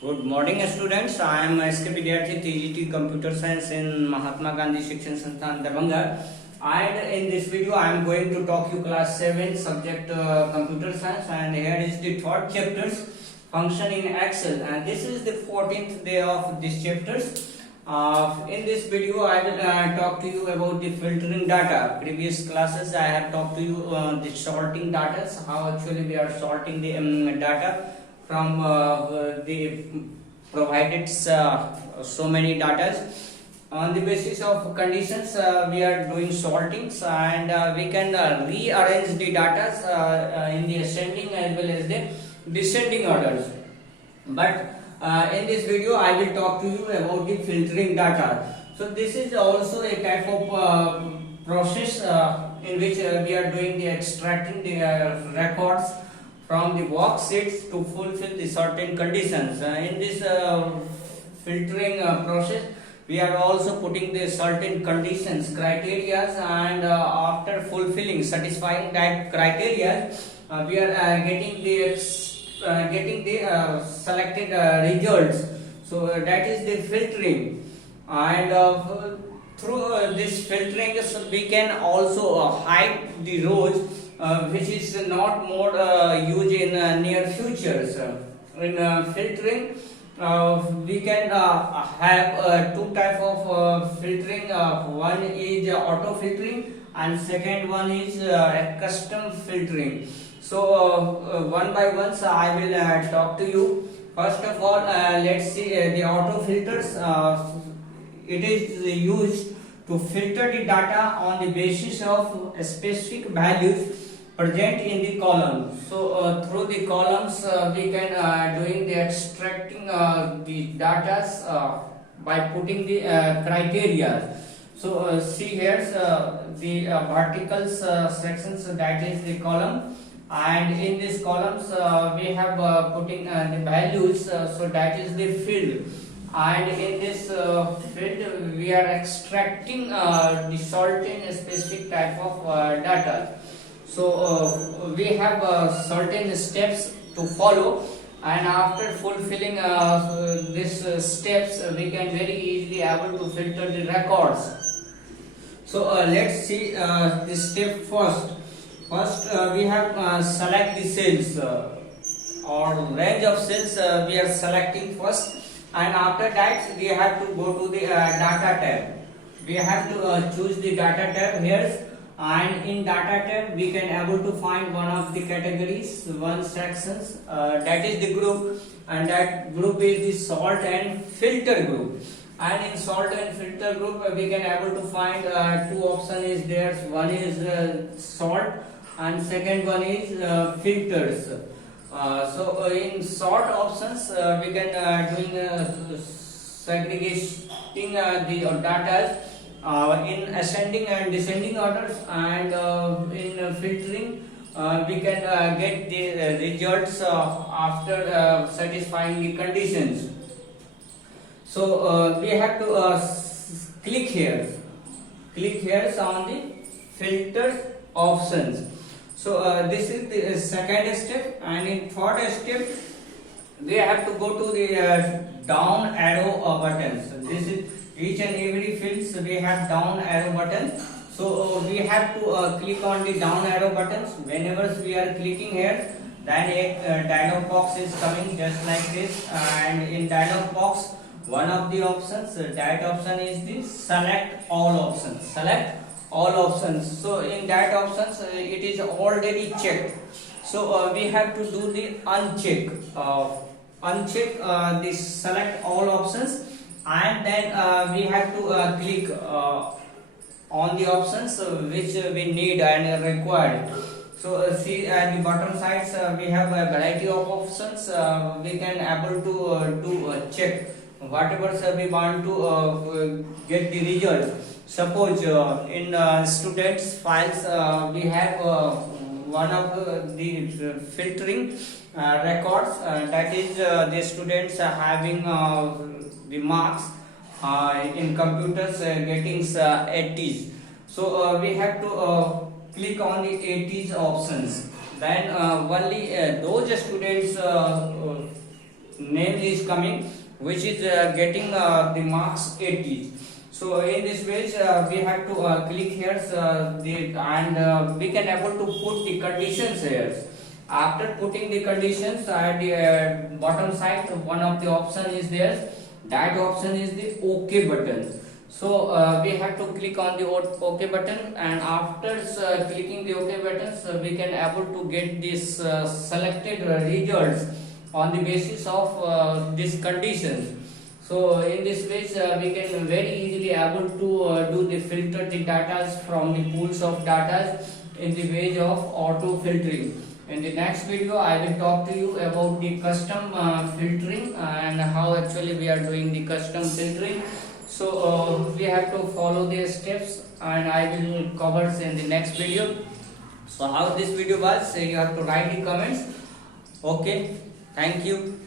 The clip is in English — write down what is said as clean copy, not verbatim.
Good morning, students. I am SK Vidyarthi, TGT Computer Science in Mahatma Gandhi Shikshan Sansthan, Darbhanga. And in this video, I am going to talk you class 7 subject Computer Science, and here is the third chapters, Function in Excel, and this is the 14th day of this chapters. In this video, I will talk to you about the filtering data. Previous classes, I have talked to you the sorting data, how actually we are sorting the data from the provided so many data. On the basis of conditions, we are doing sortings, and we can rearrange the data in the ascending as well as the descending orders. But in this video, I will talk to you about the filtering data. So this is also a type of process in which we are doing the extracting the records from the worksheets to fulfill the certain conditions. In this filtering process, we are also putting the certain conditions, criteria, and after fulfilling, satisfying that criteria, we are getting the selected results. So that is the filtering, and through this filtering we can also hide the rows which is not more used in near futures. In filtering, we can have two type of filtering. One is auto filtering, and second one is custom filtering. So one by one, so I will talk to you. First of all, let's see the auto filters. It is used to filter the data on the basis of specific values present in the column. So through the columns, we can doing the extracting the data by putting the criteria. So see here the vertical sections, that is the column, and in these columns we have putting the values, so that is the field, and in this field we are extracting the certain specific type of data. So we have certain steps to follow, and after fulfilling these steps, we can very easily able to filter the records. So let's see this step first. First, we have select the cells or range of cells we are selecting first, and after that we have to go to the data tab. We have to choose the data tab here, and in data tab we can able to find one of the categories, one sections, that is the group, and that group is the sort and filter group. And in sort and filter group we can able to find two options is there. One is sort, and second one is filters. So in sort options we can doing segregating the data in ascending and descending orders, and in filtering we can get the results after satisfying the conditions. So we have to click here on the filters options. So this is the second step, and in third step we have to go to the down arrow buttons. So this is each and every fields we have down arrow buttons. So we have to click on the down arrow buttons. Whenever we are clicking here, then a dialog box is coming just like this, and in dialog box one of the options, that option is the select all options. Select all options. So in that options it is already checked. So we have to do the uncheck. Uncheck this select all options, and then we have to click on the options which we need and required. So see at the bottom sides we have a variety of options. We can able to do check whatever we want to get the result. Suppose in students files we have one of the filtering records, that is the students having the marks in computers getting 80s. So we have to click on the 80s options. Then only those students name is coming, which is getting the marks 80. So in this way we have to click here and we can able to put the conditions here. After putting the conditions at the bottom side, one of the option is there. That option is the OK button. So we have to click on the OK button, and after clicking the OK button, we can able to get this selected results on the basis of these conditions. So in this way we can very easily able to do the filter the data from the pools of data in the way of auto filtering. In the next video I will talk to you about the custom filtering and how actually we are doing the custom filtering. So we have to follow the steps, and I will cover in the next video. So how this video was, you have to write the comments. Okay, thank you.